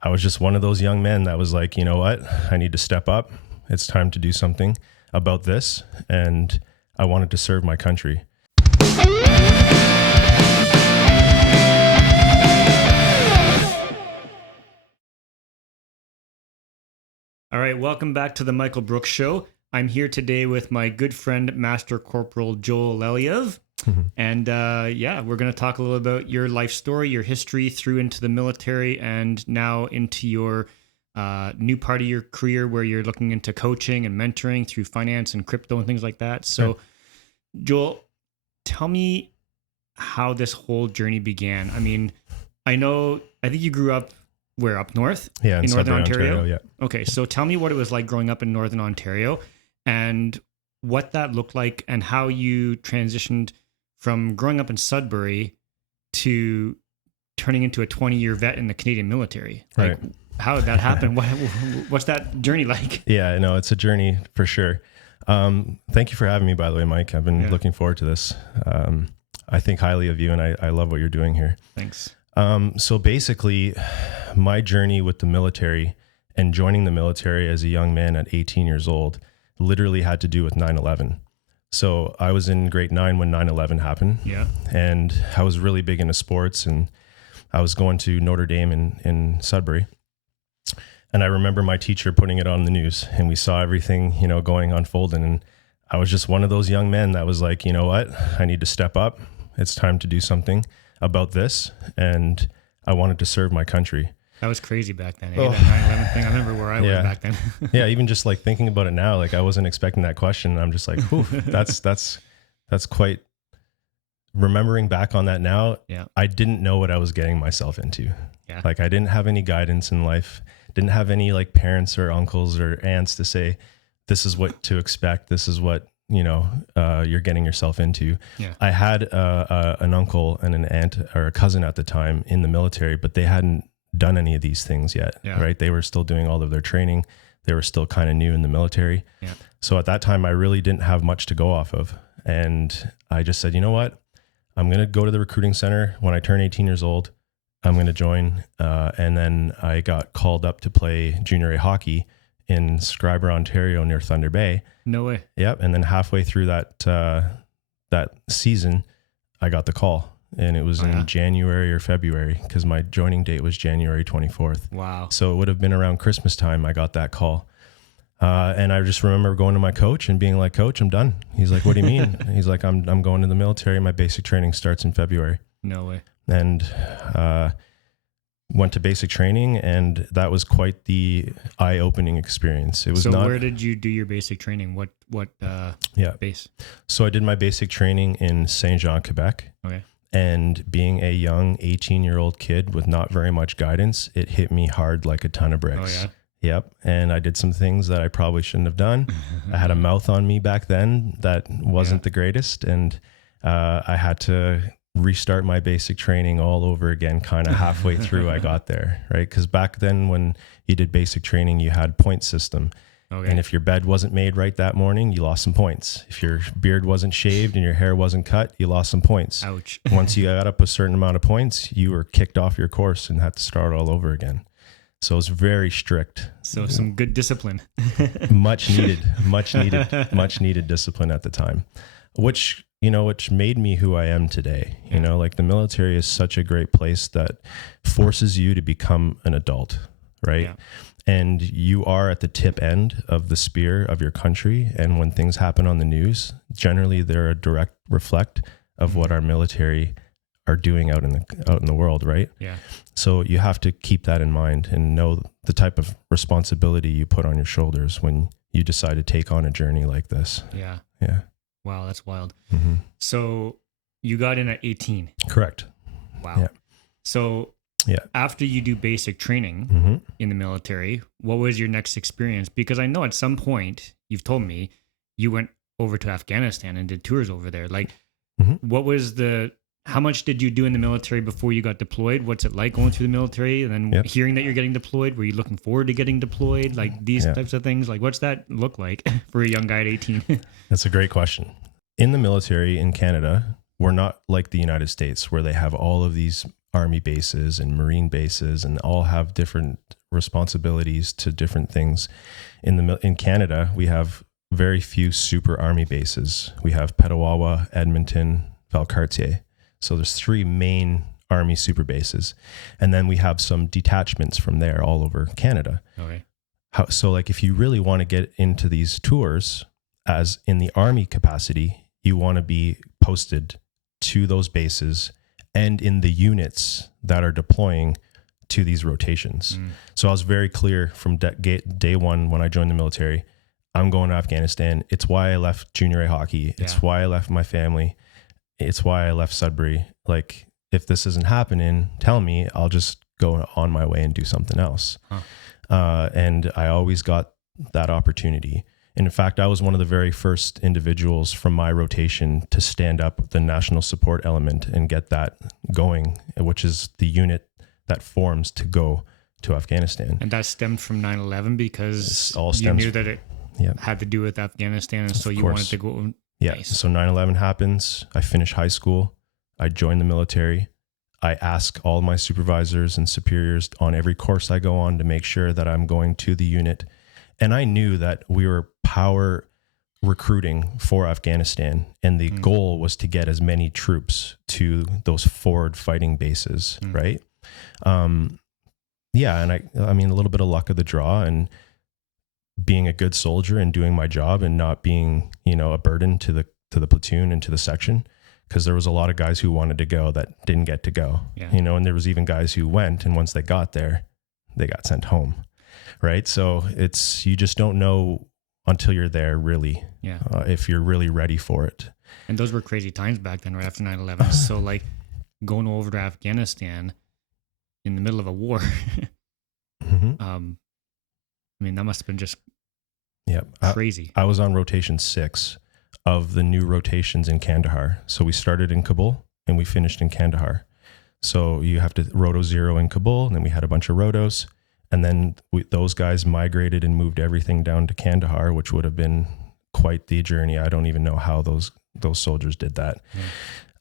I was just one of those young men that was like, you know what? I need to step up. It's time to do something about this. And I wanted to serve my country. All right, welcome back to the Michael Brooks Show. I'm here today with my good friend, Master Corporal Joel Leliev. And we're going to talk a little about your life story, your history through into the military, and now into your new part of your career where you're looking into coaching and mentoring through finance and crypto and things like that. So, Joel, tell me how this whole journey began. I mean, I think you grew up up north? Yeah, in Northern Ontario? Yeah. Okay, so tell me what it was like growing up in Northern Ontario and what that looked like and how you transitioned from growing up in Sudbury to turning into a 20-year vet in the Canadian military. Like, right. How did that happen? What's that journey like? Yeah, no, it's a journey for sure. Thank you for having me, by the way, Mike. I've been looking forward to this. I think highly of you, and I love what you're doing here. Thanks. So basically, my journey with the military and joining the military as a young man at 18 years old literally had to do with 9/11. So I was in grade 9 when 9/11 happened. Yeah. And I was really big into sports, and I was going to Notre Dame in Sudbury. And I remember my teacher putting it on the news, and we saw everything, going unfolding. And I was just one of those young men that was like, you know what? I need to step up. It's time to do something about this. And I wanted to serve my country. That was crazy back then. That 9/11 thing. I remember where I was back then. Yeah. Even just like thinking about it now, like I wasn't expecting that question. I'm just like, whew, that's quite, remembering back on that now. Yeah. I didn't know what I was getting myself into. Yeah. Like I didn't have any guidance in life. Didn't have any like parents or uncles or aunts to say, this is what to expect. This is what, you're getting yourself into. Yeah. I had an uncle and an aunt or a cousin at the time in the military, but they hadn't done any of these things yet, right? They were still doing all of their training. They were still kind of new in the military. Yeah. So at that time, I really didn't have much to go off of. And I just said, you know what? I'm going to go to the recruiting center when I turn 18 years old. I'm going to join. And then I got called up to play junior A hockey in Scarborough, Ontario, near Thunder Bay. No way. Yep. And then halfway through that season, I got the call, and it was in January or February because my joining date was January 24th. Wow. So it would have been around Christmas time I got that call. And I just remember going to my coach and being like, Coach, I'm done. He's like, what do you mean? He's like, I'm going to the military. My basic training starts in February. No way. And went to basic training, and that was quite the eye-opening experience. It was where did you do your basic training? What base? So I did my basic training in Saint Jean, Quebec. Okay. And being a young 18-year-old kid with not very much guidance, it hit me hard like a ton of bricks. Oh, yeah? Yep. And I did some things that I probably shouldn't have done. I had a mouth on me back then that wasn't the greatest. And I had to restart my basic training all over again, kind of halfway through I got there, right? Because back then when you did basic training, you had point system. Okay. And if your bed wasn't made right that morning, you lost some points. If your beard wasn't shaved and your hair wasn't cut, you lost some points. Ouch. Once you got up a certain amount of points, you were kicked off your course and had to start all over again. So it was very strict. So some good discipline. much needed discipline at the time, which made me who I am today. Like the military is such a great place that forces you to become an adult, right? Yeah. And you are at the tip end of the spear of your country. And when things happen on the news, generally they're a direct reflect of what our military are doing out in the world, right? Yeah. So you have to keep that in mind and know the type of responsibility you put on your shoulders when you decide to take on a journey like this. Yeah. Yeah. Wow, that's wild. Mm-hmm. So you got in at 18. Correct. Wow. Yeah. So after you do basic training in the military, what was your next experience? Because I know at some point you've told me you went over to Afghanistan and did tours over there. Like, what was how much did you do in the military before you got deployed? What's it like going through the military and then hearing that you're getting deployed? Were you looking forward to getting deployed? Like these types of things? Like, what's that look like for a young guy at 18? That's a great question. In the military in Canada, we're not like the United States where they have all of these Army bases and Marine bases, and all have different responsibilities to different things. In Canada, we have very few super Army bases. We have Petawawa, Edmonton, Valcartier. So there's 3 main Army super bases. And then we have some detachments from there all over Canada. Okay. So like if you really want to get into these tours as in the Army capacity, you want to be posted to those bases and in the units that are deploying to these rotations. So I was very clear from day one when I joined the military, I'm going to Afghanistan. It's why I left junior A hockey. It's why I left my family. It's why I left Sudbury. Like, if this isn't happening, tell me, I'll just go on my way and do something else. And I always got that opportunity. And in fact, I was one of the very first individuals from my rotation to stand up the national support element and get that going, which is the unit that forms to go to Afghanistan. And that stemmed from 9/11 because you knew that it had to do with Afghanistan, and so you wanted to go. Yeah. Nice. So 9/11 happens. I finish high school. I join the military. I ask all my supervisors and superiors on every course I go on to make sure that I'm going to the unit. And I knew that we were power recruiting for Afghanistan. And the goal was to get as many troops to those forward fighting bases, right? Yeah. And I mean, a little bit of luck of the draw and being a good soldier and doing my job and not being, a burden to the platoon and to the section. Because there was a lot of guys who wanted to go that didn't get to go, and there was even guys who went, and once they got there, they got sent home, right? So you just don't know until you're there, really, if you're really ready for it. And those were crazy times back then, right after 9/11. So like going over to Afghanistan in the middle of a war, I mean, that must have been just crazy. I was on rotation 6 of the new rotations in Kandahar. So we started in Kabul and we finished in Kandahar. So you have to roto 0 in Kabul, and then we had a bunch of rotos, and then those guys migrated and moved everything down to Kandahar, which would have been quite the journey. I don't even know how those soldiers did that.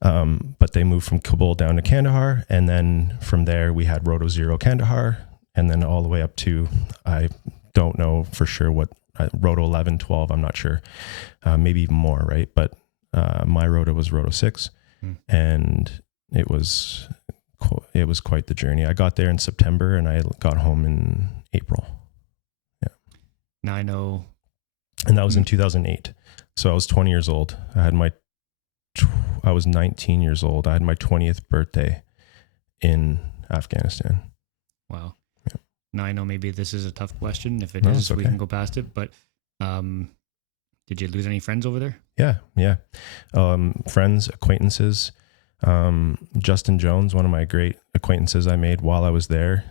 But they moved from Kabul down to Kandahar, and then from there we had roto 0 Kandahar, and then all the way up to, I don't know for sure what, roto 11, 12, I'm not sure. Maybe even more, right? But my roto was roto 6, and it was quite the journey. I got there in September, and I got home in April. Yeah. Now I know. And that was in 2008. So I was 20 years old. I was 19 years old. I had my 20th birthday in Afghanistan. Wow. Now I know maybe this is a tough question. If it is, we can go past it. But did you lose any friends over there? Yeah. Friends, acquaintances. Justin Jones, one of my great acquaintances I made while I was there.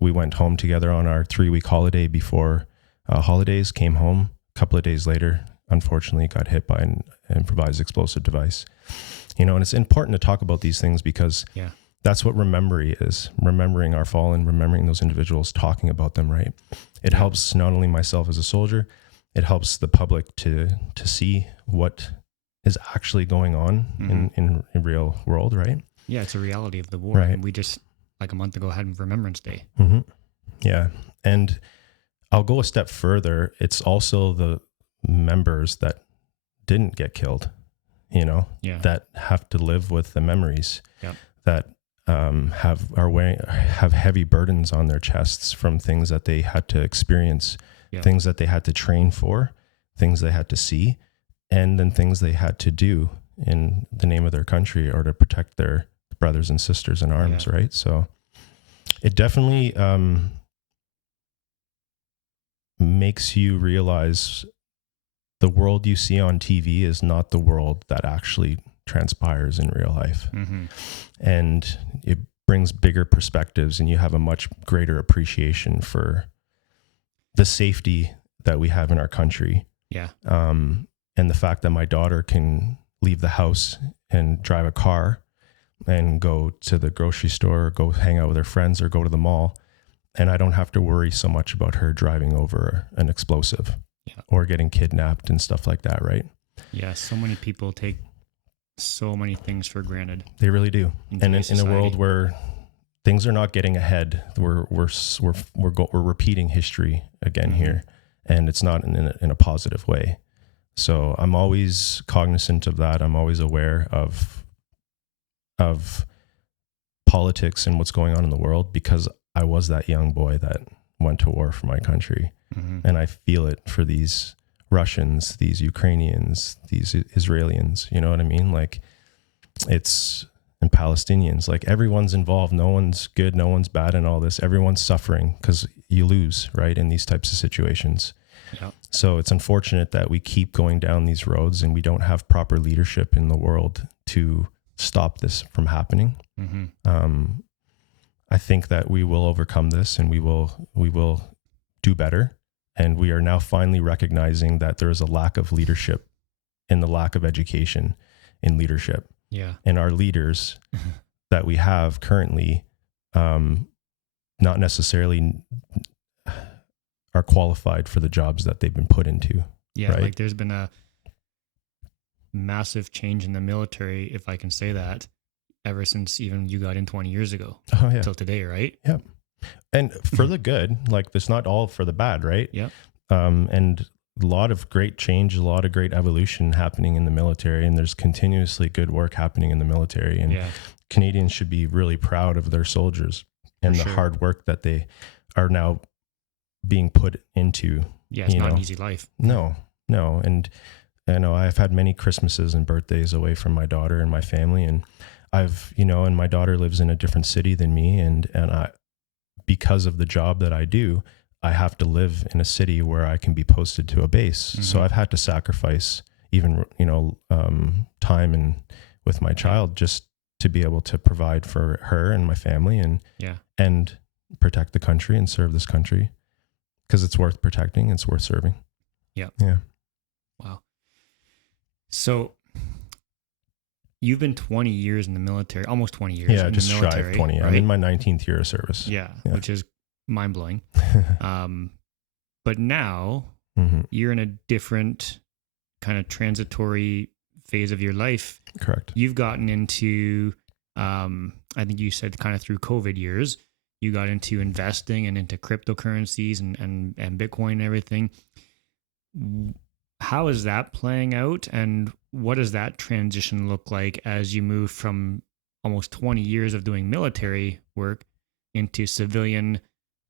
We went home together on our 3-week holiday before holidays, came home. A couple of days later, unfortunately, got hit by an improvised explosive device. And it's important to talk about these things because that's what remembering is, remembering our fallen, remembering those individuals, talking about them, right? It helps not only myself as a soldier, it helps the public to see what is actually going on in real world, right? Yeah, it's a reality of the war. Right. And we just, like a month ago, had Remembrance Day. Yeah. And I'll go a step further. It's also the members that didn't get killed, that have to live with the memories that have heavy burdens on their chests from things that they had to experience, things that they had to train for, things they had to see, and then things they had to do in the name of their country or to protect their brothers and sisters in arms, right? So it definitely makes you realize the world you see on TV is not the world that actually transpires in real life. And it brings bigger perspectives, and you have a much greater appreciation for the safety that we have in our country. And the fact that my daughter can leave the house and drive a car and go to the grocery store, or go hang out with her friends, or go to the mall, and I don't have to worry so much about her driving over an explosive or getting kidnapped and stuff like that, right? Yeah, so many people take so many things for granted. They really do. In And today's in a society. world where things are not getting ahead, we're repeating history again here, and it's not in a positive way. So I'm always cognizant of that. I'm always aware of politics and what's going on in the world, because I was that young boy that went to war for my country. And I feel it for these Russians, these Ukrainians, these Israelis, you know what I mean? Like, it's, and Palestinians, like, everyone's involved. No one's good, no one's bad in all this. Everyone's suffering because you lose, right, in these types of situations. Yeah. So it's unfortunate that we keep going down these roads and we don't have proper leadership in the world to stop this from happening. I think that we will overcome this, and we will do better. And we are now finally recognizing that there is a lack of leadership and the lack of education in leadership. Yeah. And our leaders that we have currently, not necessarily are qualified for the jobs that they've been put into. Yeah. Right? Like, there's been a massive change in the military, if I can say that, ever since even you got in 20 years ago Oh yeah. till today, right? Yeah. And for the good, like, it's not all for the bad, right? Yeah. And a lot of great change, a lot of great evolution happening in the military, and there's continuously good work happening in the military. And Canadians should be really proud of their soldiers and the hard work that they are now being put into. Yeah, it's not an easy life. No. And I know I've had many Christmases and birthdays away from my daughter and my family, and and my daughter lives in a different city than me, and I, because of the job that I do, I have to live in a city where I can be posted to a base. So I've had to sacrifice even, time and with my child just to be able to provide for her and my family, and protect the country and serve this country, because it's worth protecting. It's worth serving. Yeah. Yeah. Wow. So you've been 20 years in the military, almost 20 years. Yeah, in just the military, shy of 20. right? I'm in my 19th year of service. Yeah. Which is mind blowing. But now you're in a different kind of transitory phase of your life. Correct. You've gotten into, I think you said kind of through COVID years, you got into investing and into cryptocurrencies and Bitcoin and everything. How is that playing out, and what does that transition look like as you move from almost 20 years of doing military work into civilian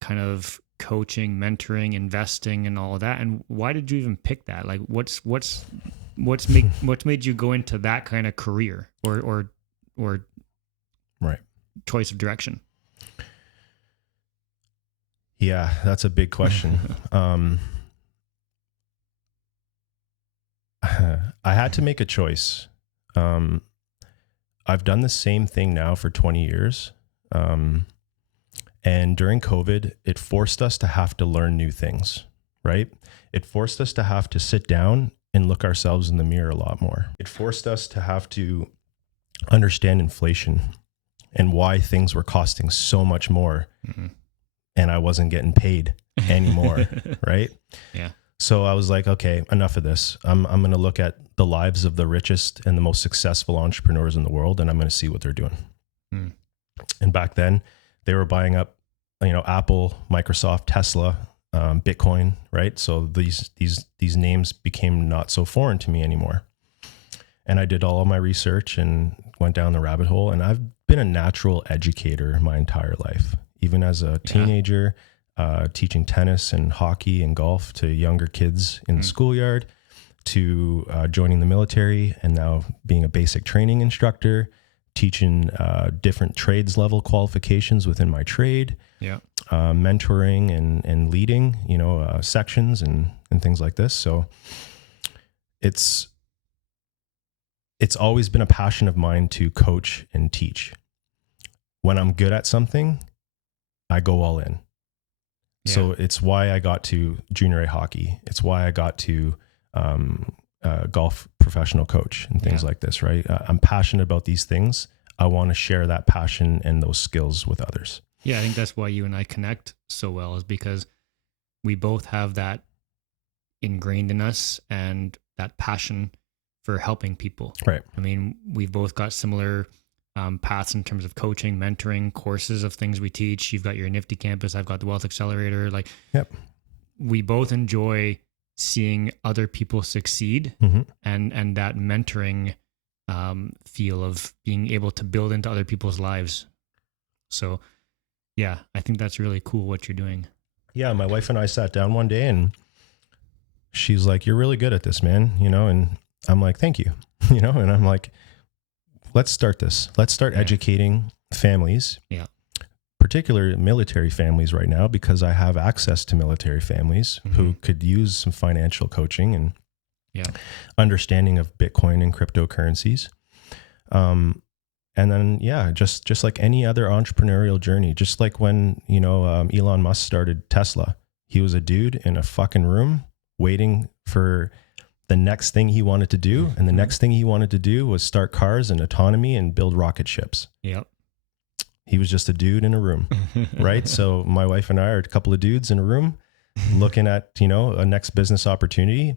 kind of coaching, mentoring, investing, and all of that? And why did you even pick that? Like, what's made you go into that kind of career or right choice of direction? Yeah, that's a big question. I had to make a choice. I've done the same thing now for 20 years. And during COVID, it forced us to have to learn new things, right? It forced us to have to sit down and look ourselves in the mirror a lot more. It forced us to have to understand inflation and why things were costing so much more, and I wasn't getting paid anymore, right? Yeah. So I was like, okay, enough of this. I'm going to look at the lives of the richest and the most successful entrepreneurs in the world, and I'm going to see what they're doing. And back then, they were buying up, Apple, Microsoft, Tesla, Bitcoin, right? So these names became not so foreign to me anymore. And I did all of my research and went down the rabbit hole. And I've been a natural educator my entire life, even as a teenager. Teaching tennis and hockey and golf to younger kids in the schoolyard, to joining the military, and now being a basic training instructor, teaching different trades level qualifications within my trade, mentoring and leading, sections and things like this. So it's always been a passion of mine to coach and teach. When I'm good at something, I go all in. So it's why I got to junior A hockey. It's why I got to golf professional coach and things like this, right? I'm passionate about these things. I want to share that passion and those skills with others. Yeah, I think that's why you and I connect so well, is because we both have that ingrained in us and that passion for helping people. Right. I mean, we've both got similar paths in terms of coaching, mentoring, courses of things we teach. You've got your Nifty Campus. I've got the Wealth Accelerator. Like, Yep. we both enjoy seeing other people succeed, and that mentoring feel of being able to build into other people's lives. So, yeah, I think that's really cool what you're doing. Yeah, my wife and I sat down one day, and she's like, "You're really good at this, man," and I'm like, "Thank you," and I'm like, "Let's start this. Let's start educating families." Yeah. Particular military families right now, because I have access to military families who could use some financial coaching and understanding of Bitcoin and cryptocurrencies. And then, just like any other entrepreneurial journey, just like when, Elon Musk started Tesla, he was a dude in a fucking room waiting for the next thing he wanted to do. And the next thing he wanted to do was start cars and autonomy and build rocket ships. Yep. He was just a dude in a room, right? So my wife and I are a couple of dudes in a room looking at, a next business opportunity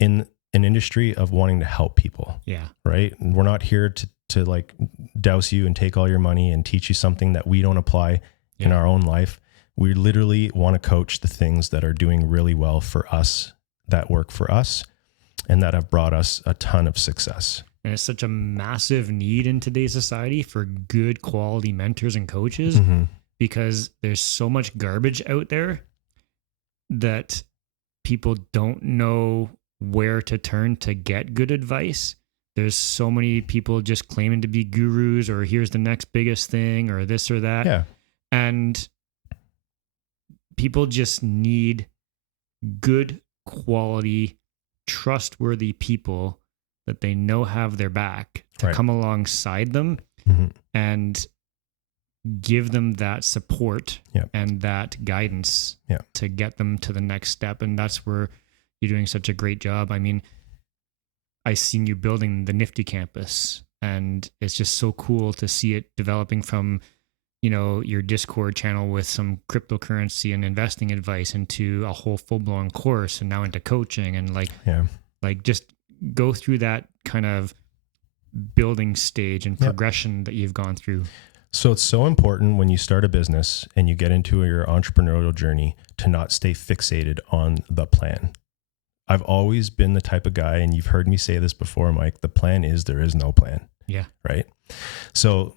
in an industry of wanting to help people. Yeah. Right. And we're not here to like douse you and take all your money and teach you something that we don't apply in our own life. We literally want to coach the things that are doing really well for us, that work for us, and that have brought us a ton of success. And it's such a massive need in today's society for good quality mentors and coaches, because there's so much garbage out there that people don't know where to turn to get good advice. There's so many people just claiming to be gurus, or here's the next biggest thing, or this or that. Yeah. And people just need good quality, trustworthy people that they know have their back to come alongside them and give them that support and that guidance to get them to the next step. And that's where you're doing such a great job. I mean, I seen you building the Nifty Campus, and it's just so cool to see it developing from, your Discord channel with some cryptocurrency and investing advice into a whole full-blown course, and now into coaching, and like just go through that kind of building stage and progression that you've gone through. So it's so important when you start a business and you get into your entrepreneurial journey to not stay fixated on the plan. I've always been the type of guy, and you've heard me say this before, Mike, the plan is there is no plan. Yeah. Right. So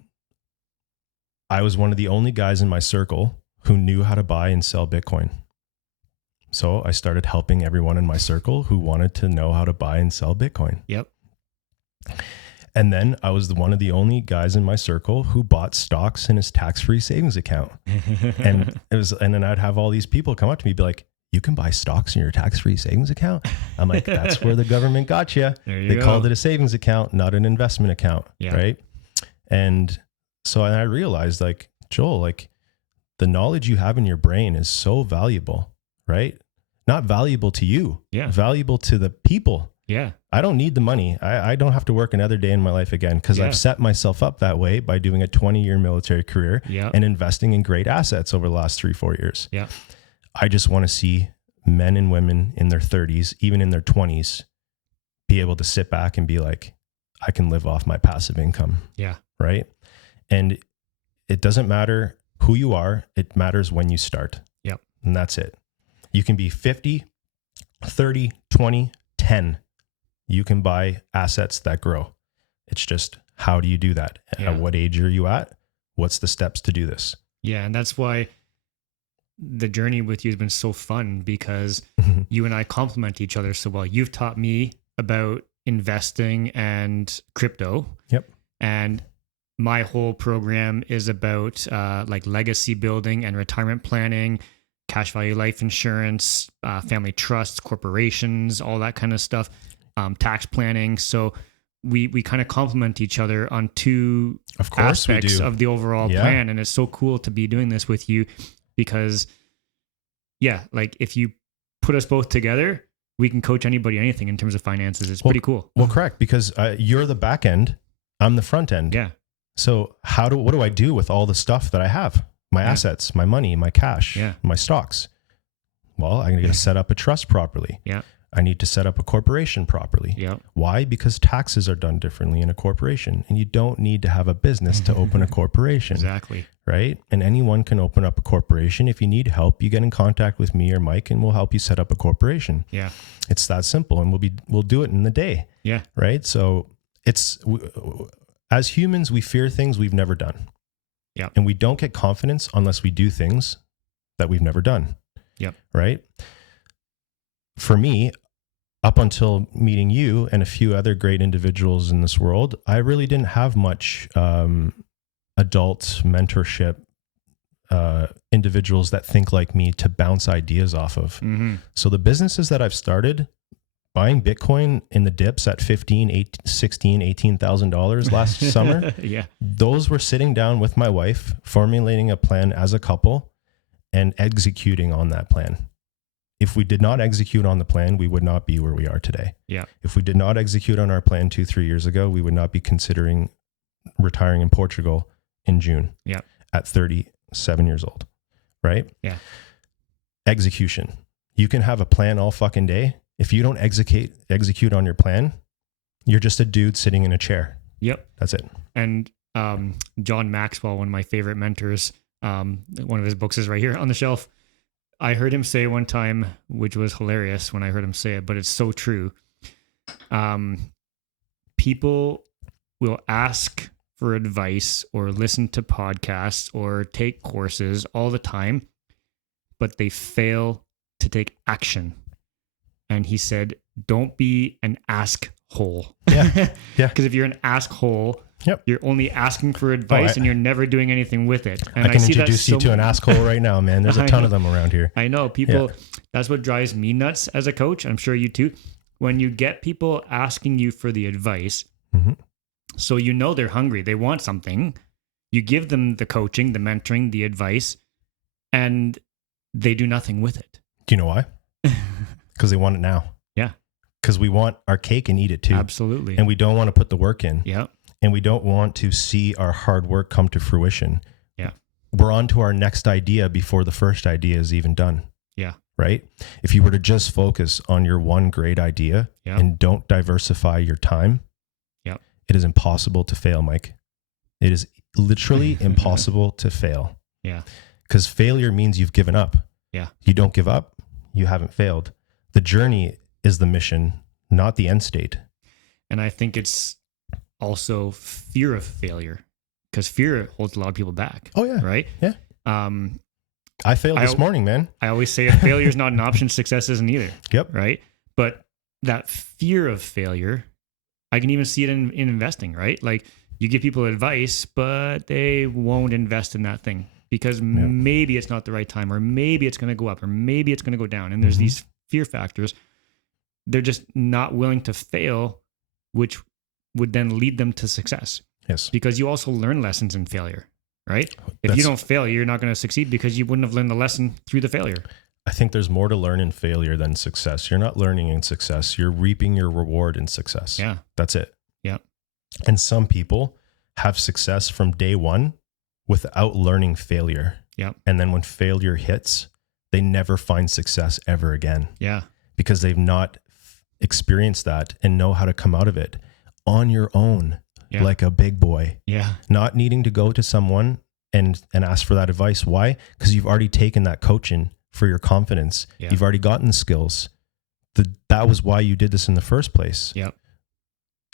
I was one of the only guys in my circle who knew how to buy and sell Bitcoin. So I started helping everyone in my circle who wanted to know how to buy and sell Bitcoin. Yep. And then I was one of the only guys in my circle who bought stocks in his tax-free savings account. And then I'd have all these people come up to me and be like, "You can buy stocks in your tax-free savings account?" I'm like, "That's where the government got you. They called it a savings account, not an investment account." Yeah. Right. And so I realized, like, Joel, like, the knowledge you have in your brain is so valuable, right? Not valuable to you, valuable to the people. Yeah. I don't need the money. I don't have to work another day in my life again, because I've set myself up that way by doing a 20-year military career and investing in great assets over the last 3-4 years. Yeah. I just want to see men and women in their 30s, even in their 20s, be able to sit back and be like, I can live off my passive income. Yeah. Right. And it doesn't matter who you are. It matters when you start. Yep. And that's it. You can be 50, 30, 20, 10. You can buy assets that grow. It's just, how do you do that? Yeah. At what age are you at? What's the steps to do this? Yeah. And that's why the journey with you has been so fun, because you and I complement each other so well. You've taught me about investing and crypto. Yep. And my whole program is about like legacy building and retirement planning, cash value life insurance, family trusts, corporations, all that kind of stuff, tax planning. So we kind of complement each other on two aspects of the overall plan. And it's so cool to be doing this with you, because like if you put us both together, we can coach anybody, anything in terms of finances. It's pretty cool. Well, correct. Because you're the back end. I'm the front end. Yeah. So what do I do with all the stuff that I have? My assets, my money, my cash, my stocks. Well, I'm going to set up a trust properly. Yeah. I need to set up a corporation properly. Yeah. Why? Because taxes are done differently in a corporation, and you don't need to have a business to open a corporation. Exactly. Right? And anyone can open up a corporation. If you need help, you get in contact with me or Mike, and we'll help you set up a corporation. Yeah. It's that simple, and we'll do it in the day. Yeah. Right? So as humans, we fear things we've never done. Yeah. And we don't get confidence unless we do things that we've never done. Yep. Right? For me, up until meeting you and a few other great individuals in this world, I really didn't have much adult mentorship, individuals that think like me to bounce ideas off of. Mm-hmm. So the businesses that I've started, buying Bitcoin in the dips at $18,000 last summer, Yeah. those were sitting down with my wife, formulating a plan as a couple and executing on that plan. If we did not execute on the plan, we would not be where we are today. Yeah. If we did not execute on our plan 2-3 years ago, we would not be considering retiring in Portugal in June. Yeah. At 37 years old. Right? Yeah. Execution. You can have a plan all fucking day. If you don't execute on your plan, you're just a dude sitting in a chair. Yep. That's it. And John Maxwell, one of my favorite mentors, one of his books is right here on the shelf. I heard him say one time, which was hilarious when I heard him say it, but it's so true. People will ask for advice or listen to podcasts or take courses all the time, but they fail to take action. And he said, don't be an ask hole. Yeah. Yeah. Because if you're an ask hole, Yep. you're only asking for advice and you're never doing anything with it. And I can see introduce that you to an asshole right now, man. There's a ton of them around here. I know people, that's what drives me nuts as a coach. I'm sure you too. When you get people asking you for the advice, Mm-hmm. so you know they're hungry, they want something, you give them the coaching, the mentoring, the advice, and they do nothing with it. Do you know why? Because they want it now. Yeah. Because we want our cake and eat it too. Absolutely. And we don't want to put the work in. Yeah. And we don't want to see our hard work come to fruition. Yeah. We're on to our next idea before the first idea is even done. Yeah. Right? If you were to just focus on your one great idea and don't diversify your time, it is impossible to fail, Mike. It is literally impossible to fail. Yeah. Because failure means you've given up. Yeah. You don't give up, you haven't failed. The journey is the mission, not the end state. And I think it's also fear of failure, because fear holds a lot of people back. Oh yeah. Right? Yeah. I failed this morning, man. I always say if failure is not an option, success isn't either. Yep. Right? But that fear of failure, I can even see it in investing, right? Like you give people advice, but they won't invest in that thing because maybe it's not the right time, or maybe it's going to go up, or maybe it's going to go down. And there's these fear factors. They're just not willing to fail, which would then lead them to success. Yes. Because you also learn lessons in failure, right? If you don't fail, you're not going to succeed because you wouldn't have learned the lesson through the failure. I think there's more to learn in failure than success. You're not learning in success. You're reaping your reward in success. Yeah. That's it. Yeah. And some people have success from day one without learning failure. Yeah. And then when failure hits, they never find success ever again. Yeah. Because they've not experienced that and know how to come out of it on your own, like a big boy. Yeah. Not needing to go to someone and ask for that advice. Why? Because you've already taken that coaching for your confidence. Yeah. You've already gotten the skills. That was why you did this in the first place. Yep.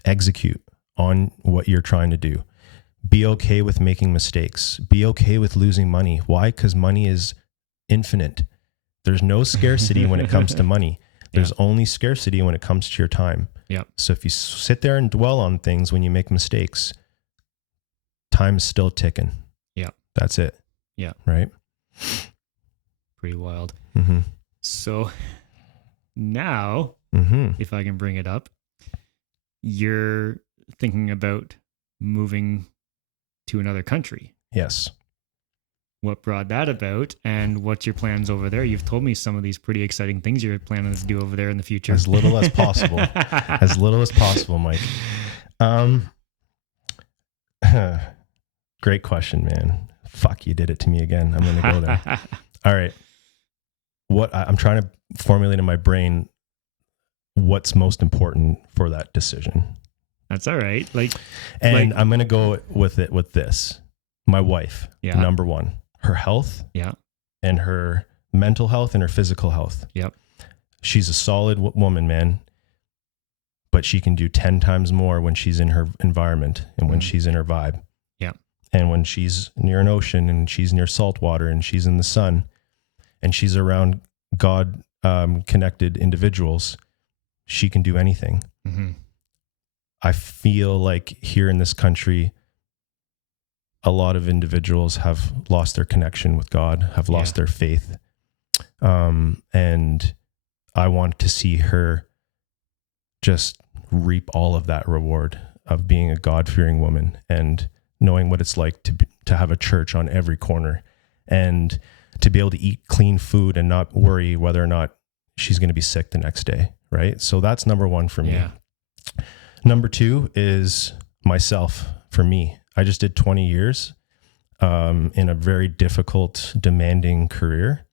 Execute on what you're trying to do. Be okay with making mistakes. Be okay with losing money. Why? Because money is infinite. There's no scarcity when it comes to money. There's only scarcity when it comes to your time. Yep. So if you sit there and dwell on things when you make mistakes, time is still ticking. Yeah. That's it. Yeah. Right? Pretty wild. Mm-hmm. So now, if I can bring it up, you're thinking about moving to another country. Yes. What brought that about, and what's your plans over there? You've told me some of these pretty exciting things you're planning to do over there in the future. As little as possible. As little as possible, Mike. Great question, man. Fuck, you did it to me again. I'm going to go there. All right. What I'm trying to formulate in my brain what's most important for that decision. That's all right. And I'm going to go with it with this. My wife, Yeah. number one, her health, Yeah. and her mental health and her physical health. Yep. She's a solid woman, man, but she can do 10 times more when she's in her environment and when she's in her vibe. Yeah. And when she's near an ocean and she's near salt water and she's in the sun and she's around God connected individuals, she can do anything. Mm-hmm. I feel like here in this country, a lot of individuals have lost their connection with God, have lost their faith. And I want to see her just reap all of that reward of being a God-fearing woman and knowing what it's like to have a church on every corner and to be able to eat clean food and not worry whether or not she's going to be sick the next day. Right. So that's number one for me. Yeah. Number two is myself. For me, I just did 20 years in a very difficult, demanding career.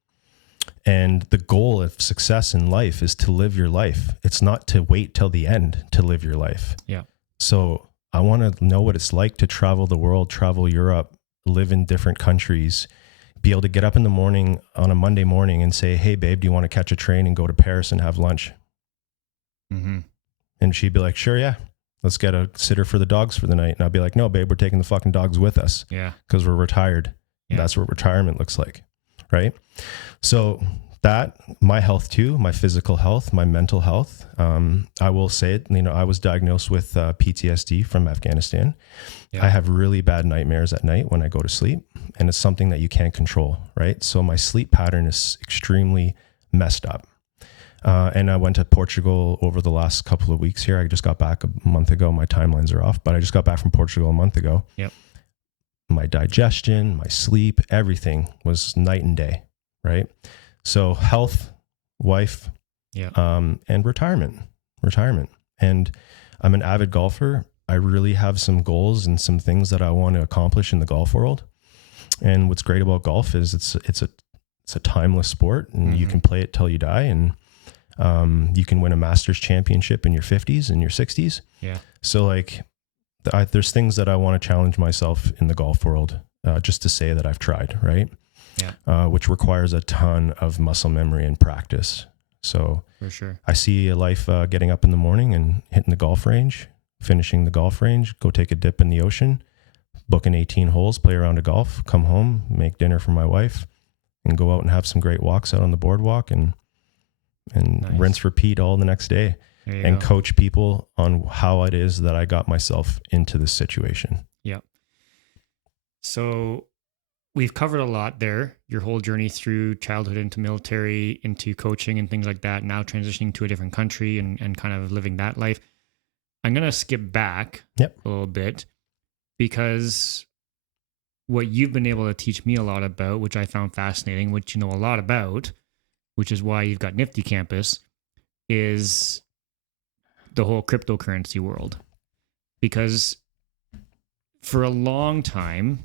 And the goal of success in life is to live your life. It's not to wait till the end to live your life. Yeah. So I want to know what it's like to travel the world, travel Europe, live in different countries, be able to get up in the morning on a Monday morning and say, hey, babe, do you want to catch a train and go to Paris and have lunch? Mm-hmm. And she'd be like, sure, yeah. Let's get a sitter for the dogs for the night. And I'd be like, no, babe, we're taking the fucking dogs with us. Yeah. Because we're retired. Yeah. That's what retirement looks like. Right. So that, my health too, my physical health, my mental health. I will say it, I was diagnosed with PTSD from Afghanistan. Yeah. I have really bad nightmares at night when I go to sleep, and it's something that you can't control. Right. So my sleep pattern is extremely messed up. And I went to Portugal over the last couple of weeks here. I just got back a month ago. My timelines are off, but I just got back from Portugal a month ago. Yep. My digestion, my sleep, everything was night and day, right? So health, wife, and retirement. And I'm an avid golfer. I really have some goals and some things that I want to accomplish in the golf world. And what's great about golf is it's a timeless sport, and you can play it till you die, and you can win a Masters championship in your 50s and your 60s. Yeah. So like, there's things that I want to challenge myself in the golf world, just to say that I've tried, right? Yeah. Which requires a ton of muscle memory and practice. So for sure, I see a life getting up in the morning and hitting the golf range, finishing the golf range, go take a dip in the ocean, booking 18 holes, play around a golf, come home, make dinner for my wife, and go out and have some great walks out on the boardwalk and nice. Rinse, repeat all the next day, and go. Coach people on how it is that I got myself into this situation. Yeah. So we've covered a lot there, your whole journey through childhood into military, into coaching and things like that, now transitioning to a different country and kind of living that life. I'm going to skip back a little bit, because what you've been able to teach me a lot about, which I found fascinating, which you know a lot about, which is why you've got Nifty Campus, is the whole cryptocurrency world. Because for a long time,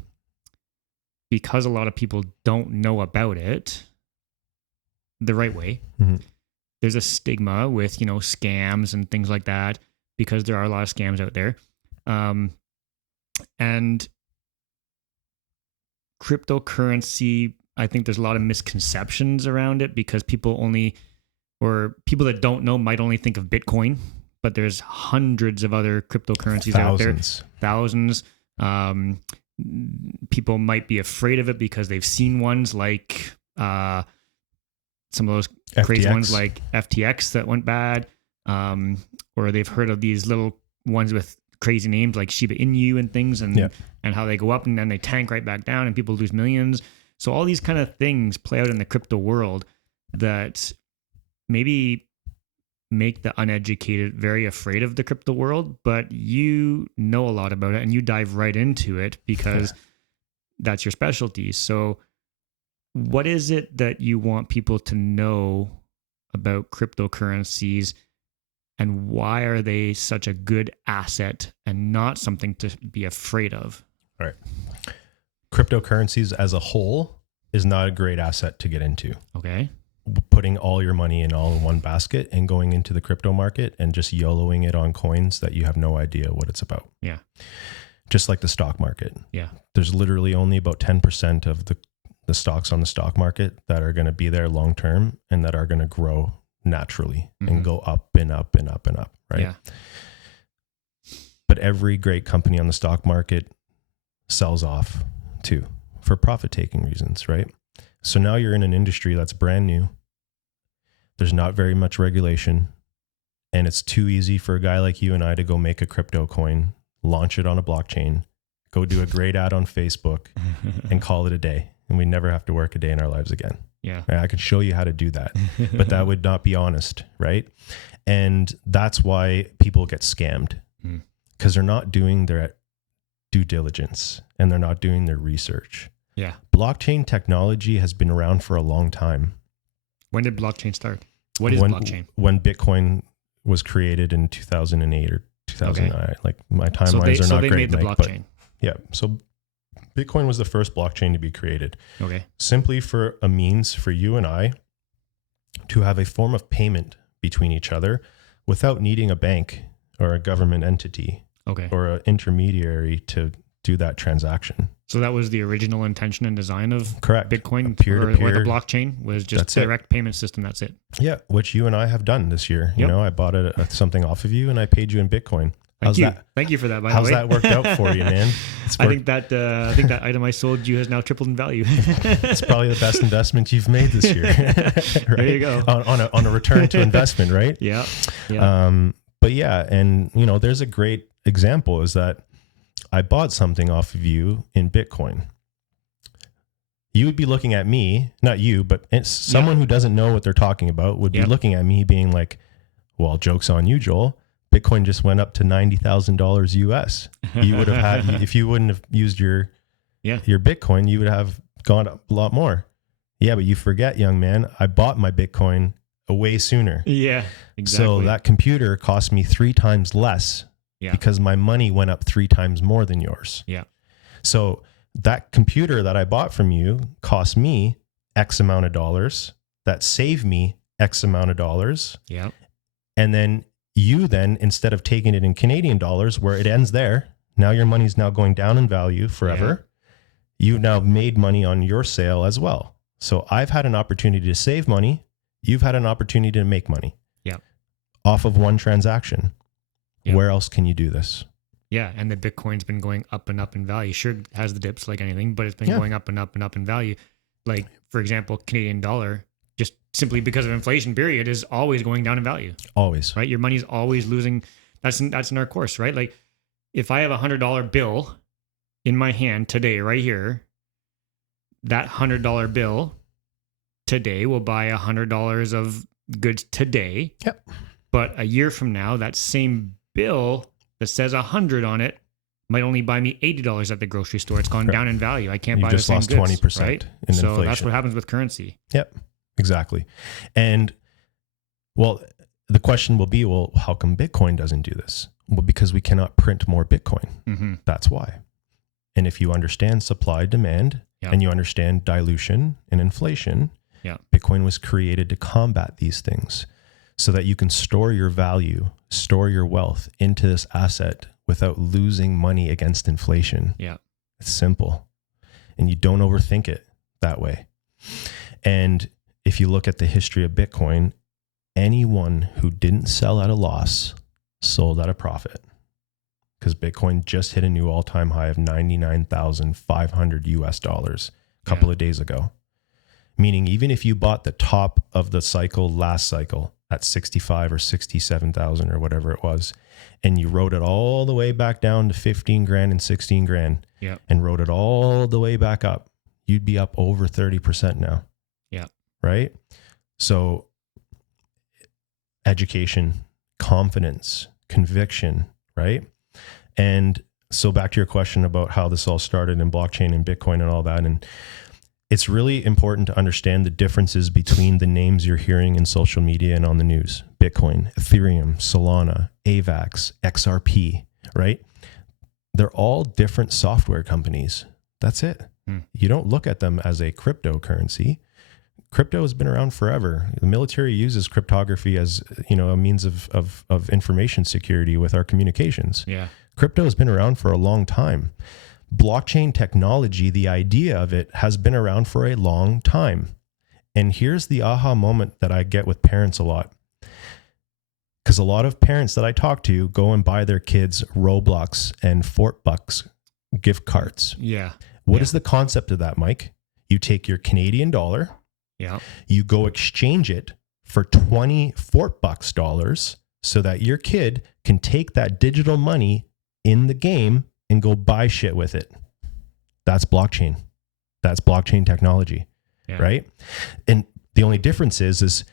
because a lot of people don't know about it the right way, there's a stigma with, scams and things like that, because there are a lot of scams out there. And cryptocurrency, I think there's a lot of misconceptions around it, because people that don't know might only think of Bitcoin, but there's hundreds of other cryptocurrencies out there. Thousands. People might be afraid of it because they've seen ones like some of those crazy ones like FTX that went bad, or they've heard of these little ones with crazy names like Shiba Inu and things, and how they go up and then they tank right back down and people lose millions. So all these kind of things play out in the crypto world that maybe make the uneducated very afraid of the crypto world, but you know a lot about it and you dive right into it because that's your specialty. So what is it that you want people to know about cryptocurrencies, and why are they such a good asset and not something to be afraid of? All right. Cryptocurrencies as a whole is not a great asset to get into. Okay. putting all your money in all in one basket and going into the crypto market and just YOLOing it on coins that you have no idea what it's about. Yeah. Just like the stock market. Yeah. There's literally only about 10% of the stocks on the stock market that are going to be there long term and that are going to grow naturally and go up and up and up and up, right? Yeah. But every great company on the stock market sells off too for profit taking reasons, right? So now you're in an industry that's brand new. There's not very much regulation, and it's too easy for a guy like you and I to go make a crypto coin, launch it on a blockchain, go do a great ad on Facebook and call it a day. And we never have to work a day in our lives again. Yeah. And I can show you how to do that, but that would not be honest, right? And that's why people get scammed, because they're not doing their due diligence and they're not doing their research. Yeah. Blockchain technology has been around for a long time. When did blockchain start? What is blockchain? When Bitcoin was created in 2008 or 2009. Okay. Like my timelines are not great. So they made the blockchain. Yeah. So Bitcoin was the first blockchain to be created. Okay. Simply for a means for you and I to have a form of payment between each other without needing a bank or a government entity or an intermediary to do that transaction. So that was the original intention and design of Bitcoin, peer-to-peer, or the blockchain was just direct payment system. That's it. Yeah, which you and I have done this year. Yep. You know, I bought something off of you and I paid you in Bitcoin. Thank you for that. By the way, how's that worked out for you, man? I think that item I sold you has now tripled in value. It's probably the best investment you've made this year. Right? There you go. On a return to investment, right? Yeah. But yeah, and you know, there's a great example is that I bought something off of you in Bitcoin. You would be looking at me, not you, but someone who doesn't know what they're talking about would be looking at me being like, well, joke's on you, Joel. Bitcoin just went up to $90,000 US. You would have had, if you wouldn't have used your Bitcoin, you would have gone up a lot more. Yeah, but you forget, young man, I bought my Bitcoin way sooner. Yeah, exactly. So that computer cost me 3 times less because my money went up 3 times more than yours. Yeah. So that computer that I bought from you cost me X amount of dollars. That saved me X amount of dollars. Yeah. And then you instead of taking it in Canadian dollars where it ends there, now your money's now going down in value forever. Yeah. You've now made money on your sale as well. So I've had an opportunity to save money. You've had an opportunity to make money. Yeah. Off of one transaction. Yeah. Where else can you do this? Yeah. And the Bitcoin's been going up and up in value. Sure, it has the dips like anything, but it's been going up and up and up in value. Like, for example, Canadian dollar, just simply because of inflation period, is always going down in value. Always. Right? Your money's always losing. That's in our course, right? Like if I have a $100 bill in my hand today, right here, that $100 bill today will buy $100 of goods today. Yep. But a year from now, that same bill that says 100 on it might only buy me $80 at the grocery store. It's gone down in value. I can't buy the same goods. You just lost 20%, right? In inflation. So that's what happens with currency. Yep. Exactly. And well, the question will be, well, how come Bitcoin doesn't do this? Well, because we cannot print more Bitcoin. Mm-hmm. That's why. And if you understand supply, demand, and you understand dilution and inflation, Bitcoin was created to combat these things so that you can store your value, store your wealth into this asset without losing money against inflation. Yeah. It's simple. And you don't overthink it that way. And if you look at the history of Bitcoin, anyone who didn't sell at a loss sold at a profit, because Bitcoin just hit a new all-time high of $99,500 US a couple of days ago. Meaning even if you bought the top of the cycle last cycle at 65 or 67,000 or whatever it was, and you rode it all the way back down to 15 grand and 16 grand and rode it all the way back up, you'd be up over 30% now. Yeah. Right? So education, confidence, conviction, right? And so back to your question about how this all started in blockchain and Bitcoin and all that. And it's really important to understand the differences between the names you're hearing in social media and on the news. Bitcoin, Ethereum, Solana, AVAX, XRP, right? They're all different software companies. That's it. You don't look at them as a cryptocurrency. crypto has been around forever. The military uses cryptography as, a means of information security with our communications. Yeah. Crypto has been around for a long time. Blockchain technology, the idea of it, has been around for a long time. And here's the aha moment that I get with parents a lot. Because a lot of parents that I talk to go and buy their kids Roblox and $4 gift cards. Yeah. What is the concept of that, Mike? You take your Canadian dollar, you go exchange it for $24 so that your kid can take that digital money in the game and go buy shit with it. That's blockchain. That's blockchain technology, right? And the only difference is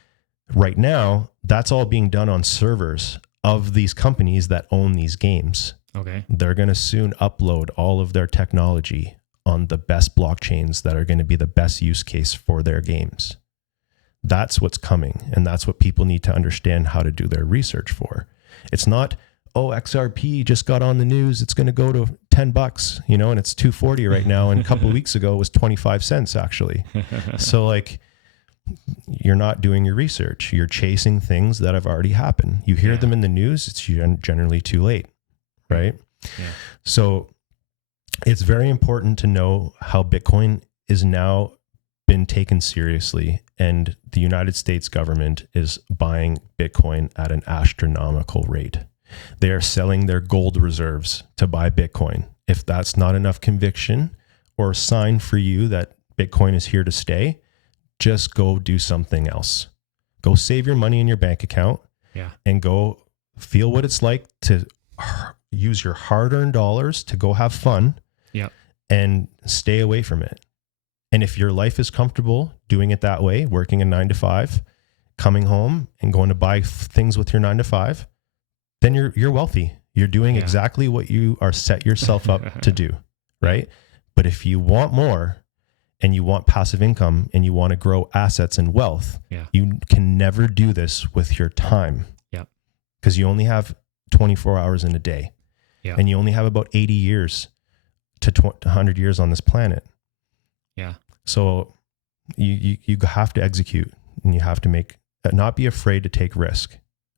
right now, that's all being done on servers of these companies that own these games. Okay. They're going to soon upload all of their technology on the best blockchains that are going to be the best use case for their games. That's what's coming. And that's what people need to understand how to do their research for. It's not, XRP just got on the news. It's going to go to $10, and it's $2.40 right now. And a couple of weeks ago, it was 25 cents actually. So you're not doing your research. You're chasing things that have already happened. You hear them in the news. It's generally too late, right? Yeah. So it's very important to know how Bitcoin is now been taken seriously, and the United States government is buying Bitcoin at an astronomical rate. They are selling their gold reserves to buy Bitcoin. If that's not enough conviction or a sign for you that Bitcoin is here to stay, just go do something else. Go save your money in your bank account and go feel what it's like to use your hard-earned dollars to go have fun and stay away from it. And if your life is comfortable doing it that way, working a 9 to 5, coming home and going to buy things with your 9 to 5, then you're wealthy. You're doing exactly what you are set yourself up to do, right? But if you want more and you want passive income and you want to grow assets and wealth, you can never do this with your time. Because you only have 24 hours in a day. And you only have about 80 years to 100 years on this planet. So you have to execute, and you have to not be afraid to take risk,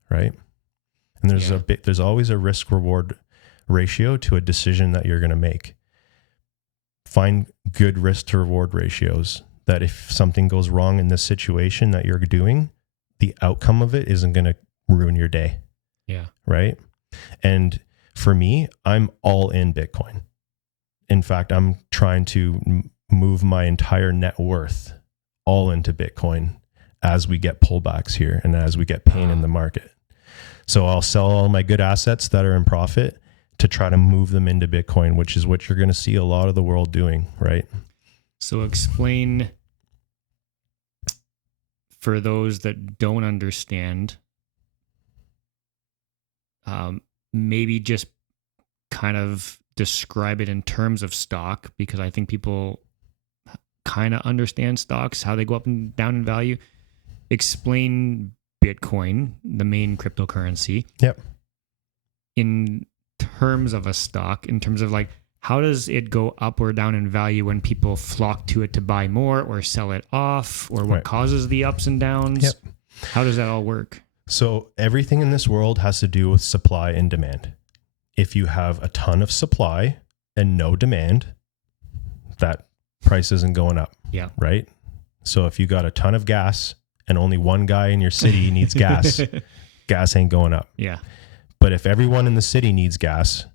right? And there's always a risk reward ratio to a decision that you're going to make. Find good risk to reward ratios that if something goes wrong in this situation that you're doing, the outcome of it isn't going to ruin your day. Right. And for me, I'm all in Bitcoin. In fact, I'm trying to move my entire net worth all into Bitcoin as we get pullbacks here and as we get pain in the market. So I'll sell all my good assets that are in profit to try to move them into Bitcoin, which is what you're going to see a lot of the world doing, right? So explain for those that don't understand, maybe just kind of describe it in terms of stock, because I think people kind of understand stocks, how they go up and down in value. Explain Bitcoin, the main cryptocurrency, in terms of a stock, in terms of how does it go up or down in value when people flock to it to buy more or sell it off, or what causes the ups and downs? How does that all work? So everything in this world has to do with supply and demand. If you have a ton of supply and no demand, that price isn't going up. Right? So if you got a ton of gas and only one guy in your city needs gas, gas ain't going up. But if everyone in the city needs gas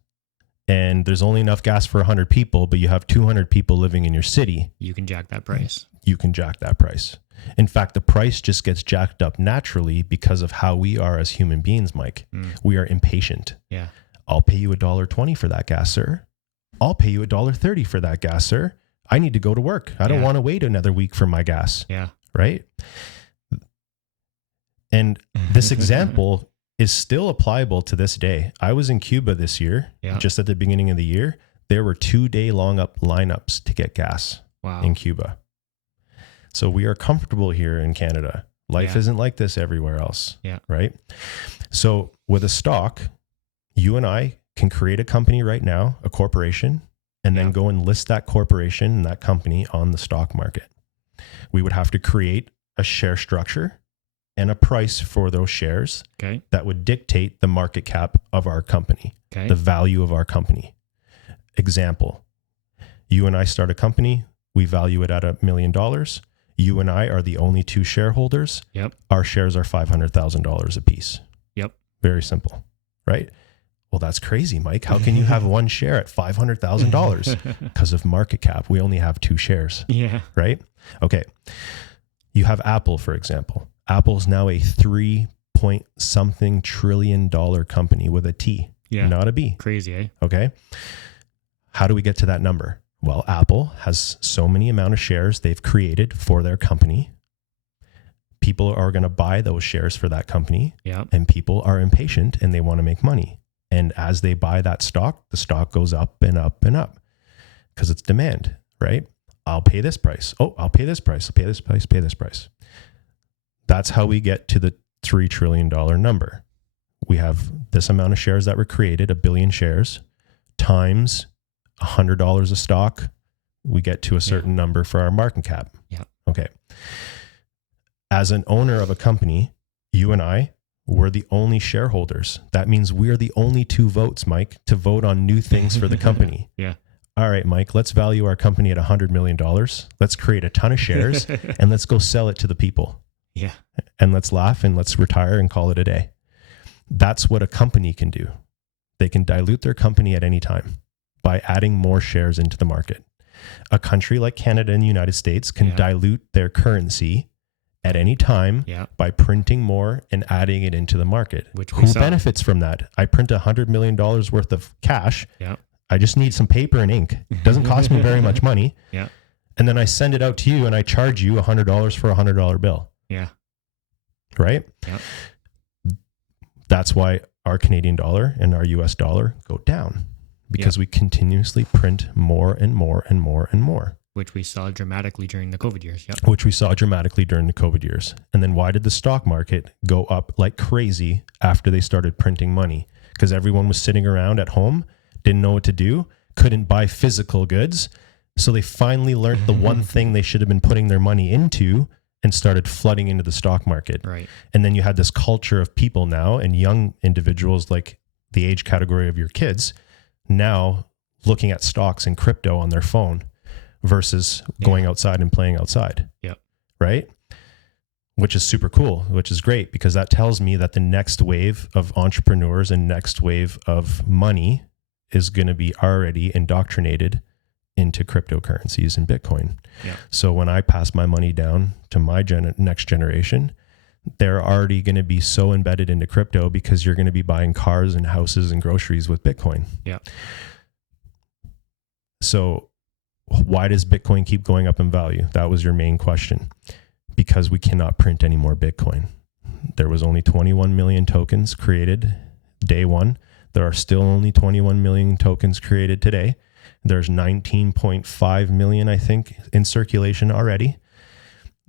and there's only enough gas for 100 people, but you have 200 people living in your city, you can jack that price. You can jack that price. In fact, the price just gets jacked up naturally because of how we are as human beings, Mike. We are impatient. I'll pay you $1.20 for that gas, sir. I'll pay you $1.30 for that gas, sir. I need to go to work. I don't want to wait another week for my gas. Right? And this example is still applicable to this day. I was in Cuba this year, just at the beginning of the year. There were 2-day long lineups to get gas in Cuba. So we are comfortable here in Canada. Life isn't like this everywhere else. Right? So with a stock, you and I can create a company right now, a corporation, and then go and list that corporation and that company on the stock market. We would have to create a share structure and a price for those shares that would dictate the market cap of our company, the value of our company. Example, you and I start a company, we value it at $1 million. You and I are the only two shareholders. Yep. Our shares are $500,000 a piece. Yep. Very simple, right? Well, that's crazy, Mike. How can you have one share at $500,000? Because of market cap. We only have two shares. Yeah. Right? Okay. You have Apple, for example. Apple's now a 3-point-something trillion dollar company with a T, not a B. Crazy, eh? Okay. How do we get to that number? Well, Apple has so many amount of shares they've created for their company. People are going to buy those shares for that company. Yeah. And people are impatient and they want to make money. And as they buy that stock, the stock goes up and up and up because it's demand, right? I'll pay this price. Oh, I'll pay this price. I'll pay this price, pay this price. That's how we get to the $3 trillion number. We have this amount of shares that were created, 1 billion shares, times $100 a stock. We get to a certain number for our market cap. Yeah. Okay. As an owner of a company, you and I, we're the only shareholders. That means we're the only 2 votes, Mike, to vote on new things for the company. Yeah. All right, Mike, let's value our company at $100 million. Let's create a ton of shares and let's go sell it to the people. Yeah. And let's laugh and let's retire and call it a day. That's what a company can do. They can dilute their company at any time by adding more shares into the market. A country like Canada and the United States can dilute their currency at any time by printing more and adding it into the market. Who benefits from that? I print $100 million worth of cash. Yeah. I just need some paper and ink. It doesn't cost me very much money. Yeah. And then I send it out to you and I charge you $100 for a $100 bill. Yeah. Right? Yeah. That's why our Canadian dollar and our US dollar go down because we continuously print more and more and more and more. Which we saw dramatically during the COVID years. Yeah. Which we saw dramatically during the COVID years. And then why did the stock market go up like crazy after they started printing money? Because everyone was sitting around at home, didn't know what to do, couldn't buy physical goods. So they finally learned the one thing they should have been putting their money into and started flooding into the stock market. Right. And then you had this culture of people now and young individuals like the age category of your kids now looking at stocks and crypto on their phone versus going outside and playing outside. Yeah. Right? Which is super cool, which is great because that tells me that the next wave of entrepreneurs and next wave of money is going to be already indoctrinated into cryptocurrencies and Bitcoin. Yeah. So when I pass my money down to my next generation, they're already going to be so embedded into crypto because you're going to be buying cars and houses and groceries with Bitcoin. Yeah. So why does Bitcoin keep going up in value? That was your main question. Because we cannot print any more Bitcoin. There was only 21 million tokens created day one. There are still only 21 million tokens created today. There's 19.5 million, I think, in circulation already.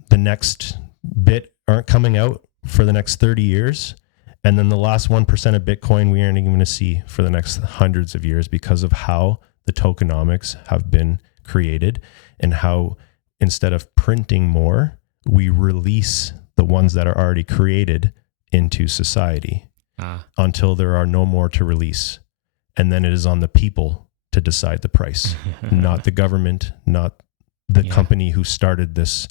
The next bit aren't coming out for the next 30 years. And then the last 1% of Bitcoin we aren't even going to see for the next hundreds of years because of how the tokenomics have been created and how instead of printing more, we release the ones that are already created into society until there are no more to release. And then it is on the people to decide the price, not the government, not the company who started this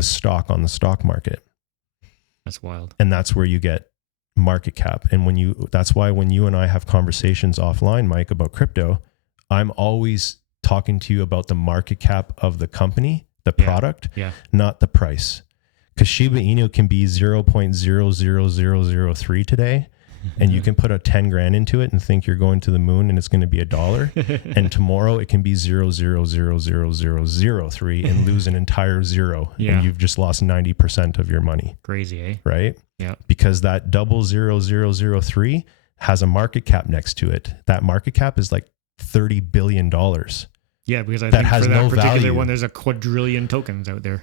stock on the stock market. That's wild. And that's where you get market cap. And that's why when you and I have conversations offline, Mike, about crypto, I'm always talking to you about the market cap of the company, the product, not the price. Because Shiba Inu can be 0.00003 today, and you can put a 10 grand into it and think you're going to the moon and it's going to be $1. And tomorrow it can be 0.00003 and lose an entire zero. Yeah. And you've just lost 90% of your money. Crazy, eh? Right? Yeah. Because that 0.0003 has a market cap next to it. That market cap is like $30 billion. Yeah, because I that think has for that no particular value. one, there's a quadrillion tokens out there.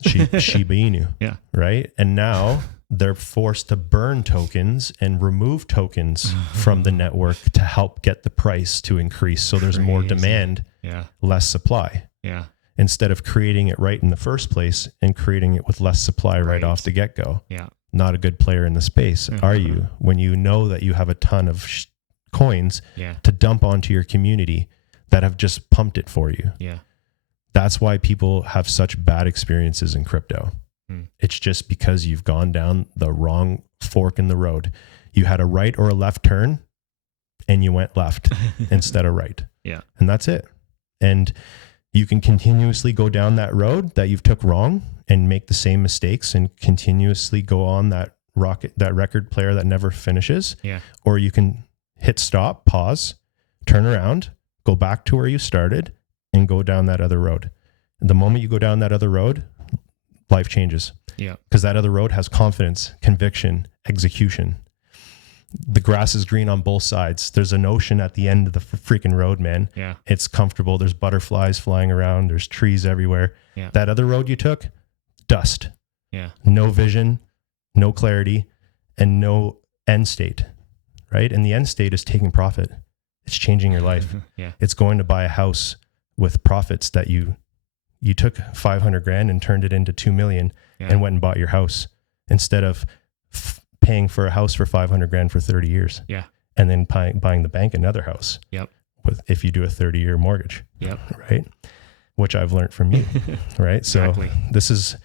Shiba Inu. Yeah. Right? And now they're forced to burn tokens and remove tokens from the network to help get the price to increase. So there's more demand, less supply. Yeah. instead of creating it right in the first place and creating it with less supply right off the get-go. Yeah. Not a good player in the space, are you? When you know that you have a ton of coins to dump onto your community that have just pumped it for you. Yeah. That's why people have such bad experiences in crypto. It's just because you've gone down the wrong fork in the road. You had a right or a left turn and you went left instead of right. Yeah. And that's it. And you can continuously go down that road that you've took wrong and make the same mistakes and continuously go on that record player that never finishes. Yeah. Or you can hit stop, pause, turn around, go back to where you started and go down that other road. And the moment you go down that other road, life changes. Yeah. Because that other road has confidence, conviction, execution. The grass is green on both sides. There's an ocean at the end of the freaking road, man. Yeah. It's comfortable. There's butterflies flying around. There's trees everywhere. Yeah. That other road you took, dust. Yeah. No vision, no clarity, and no end state, right? And the end state is taking profit. It's changing your life. Yeah. It's going to buy a house with profits that you took 500 grand and turned it into 2 million and went and bought your house instead of paying for a house for 500 grand for 30 years. Yeah. And then buying the bank another house. Yep. If you do a 30-year mortgage. Yep. Right. Which I've learned from you. Right. Exactly. So this is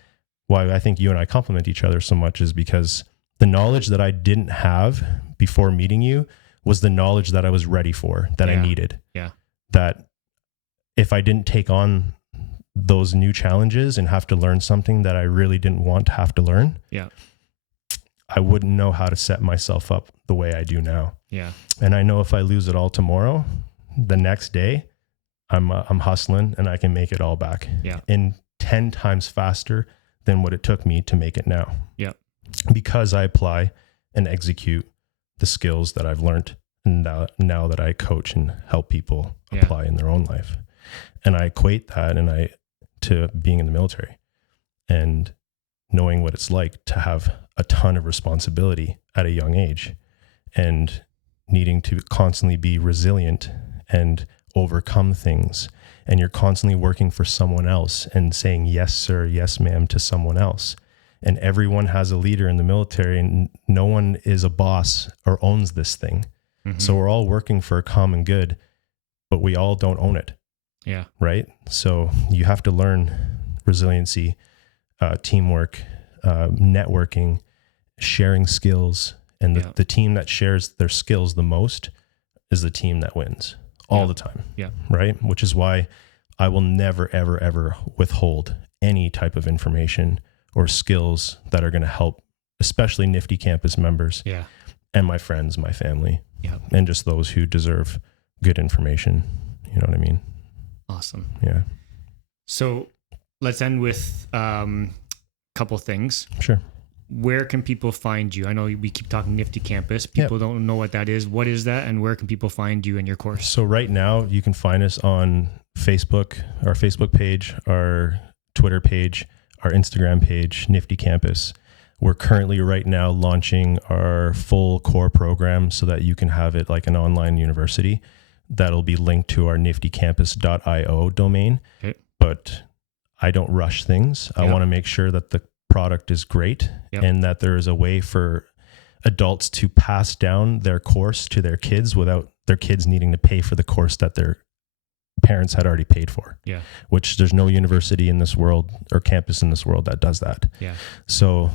why I think you and I complement each other so much, is because the knowledge that I didn't have before meeting you was the knowledge that I was ready for, that I needed. Yeah. That if I didn't take on those new challenges and have to learn something that I really didn't want to have to learn, I wouldn't know how to set myself up the way I do now. Yeah. And I know if I lose it all tomorrow, the next day I'm hustling and I can make it all back in 10 times faster than what it took me to make it now. Yeah. Because I apply and execute the skills that I've learned now that I coach and help people apply in their own life. And I equate that to being in the military and knowing what it's like to have a ton of responsibility at a young age and needing to constantly be resilient and overcome things. And you're constantly working for someone else and saying, yes, sir, yes, ma'am, to someone else. And everyone has a leader in the military and no one is a boss or owns this thing. Mm-hmm. So we're all working for a common good, but we all don't own it. Yeah. Right. So you have to learn resiliency, teamwork, networking, sharing skills. And the team that shares their skills the most is the team that wins all the time. Yeah. Right. Which is why I will never, ever, ever withhold any type of information or skills that are going to help, especially Nifty Campus members and my friends, my family, and just those who deserve good information. You know what I mean? Awesome. Yeah. So let's end with a couple things. Sure. Where can people find you? I know we keep talking Nifty Campus. People don't know what that is. What is that? And where can people find you and your course? So right now you can find us on Facebook, our Facebook page, our Twitter page, our Instagram page, Nifty Campus. We're currently right now launching our full core program so that you can have it like an online university. That'll be linked to our niftycampus.io domain. Okay. But I don't rush things. I want to make sure that the product is great and that there is a way for adults to pass down their course to their kids without their kids needing to pay for the course that their parents had already paid for. Yeah. Which there's no university in this world or campus in this world that does that. Yeah. So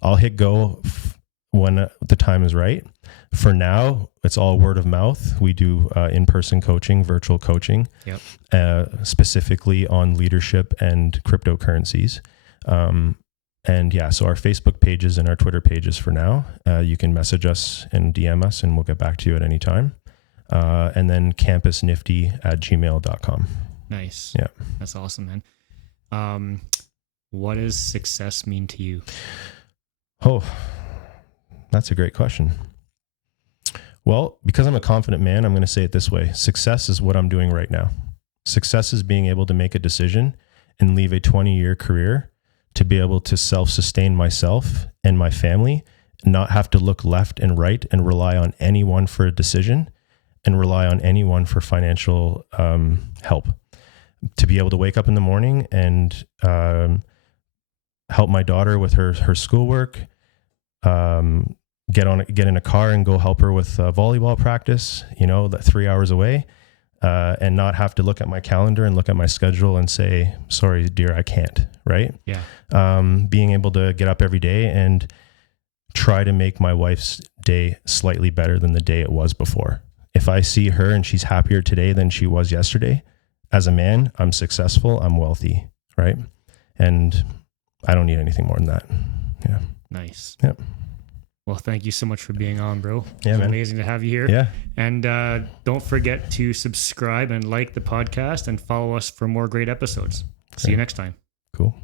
I'll hit go when the time is right. For now, it's all word of mouth. We do in-person coaching, virtual coaching, specifically on leadership and cryptocurrencies. So our Facebook pages and our Twitter pages for now, you can message us and DM us and we'll get back to you at any time. And then campusnifty@gmail.com. Nice. Yeah. That's awesome, man. What does success mean to you? Oh, that's a great question. Well, because I'm a confident man, I'm going to say it this way. Success is what I'm doing right now. Success is being able to make a decision and leave a 20-year career to be able to self-sustain myself and my family, not have to look left and right and rely on anyone for a decision and rely on anyone for financial help. to be able to wake up in the morning and help my daughter with her schoolwork, get in a car and go help her with volleyball practice, that 3 hours away, and not have to look at my calendar and look at my schedule and say, sorry, dear, I can't. Right. Yeah. Being able to get up every day and try to make my wife's day slightly better than the day it was before. If I see her and she's happier today than she was yesterday, as a man, I'm successful, I'm wealthy. Right. And I don't need anything more than that. Yeah. Nice. Yep. Well, thank you so much for being on, bro. Yeah, It's man. amazing to have you here. Yeah. And don't forget to subscribe and like the podcast and follow us for more great episodes. See you next time. Cool.